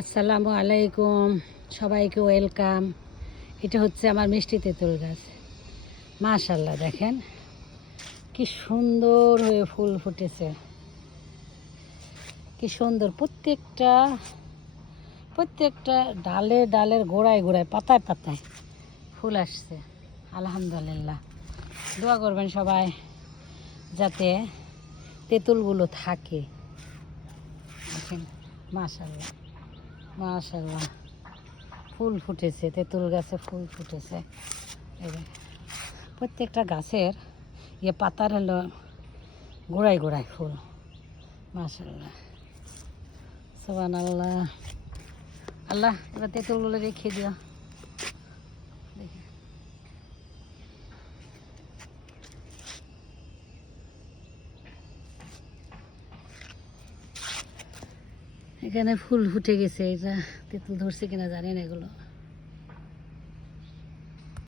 আসসালামু আলাইকুম, সবাইকে ওয়েলকাম। এটা হচ্ছে আমার মিষ্টি তেঁতুল গাছ। মাশাল্লাহ, দেখেন কি সুন্দর হয়ে ফুল ফুটেছে, কি সুন্দর। প্রত্যেকটা ডালের গোড়ায় গোড়ায় পাতায় পাতায় ফুল আসছে। আলহামদুলিল্লাহ, দোয়া করবেন সবাই যাতে তেঁতুলগুলো থাকে। দেখেন, মাশাল্লাহ মাশাল্লাহ, ফুল ফুটেছে, তেঁতুল গাছে ফুল ফুটেছে। প্রত্যেকটা গাছের পাতার হলো গোড়ায় গোড়ায় ফুল। মাশাল্লাহ, সুবহানাল্লাহ। আল্লাহ, এবার তেঁতুলগুলো রেখে দিও। এখানে ফুল ফুটে গেছে, এটা তেঁতুল ধরছে কিনা জানি না এগুলো।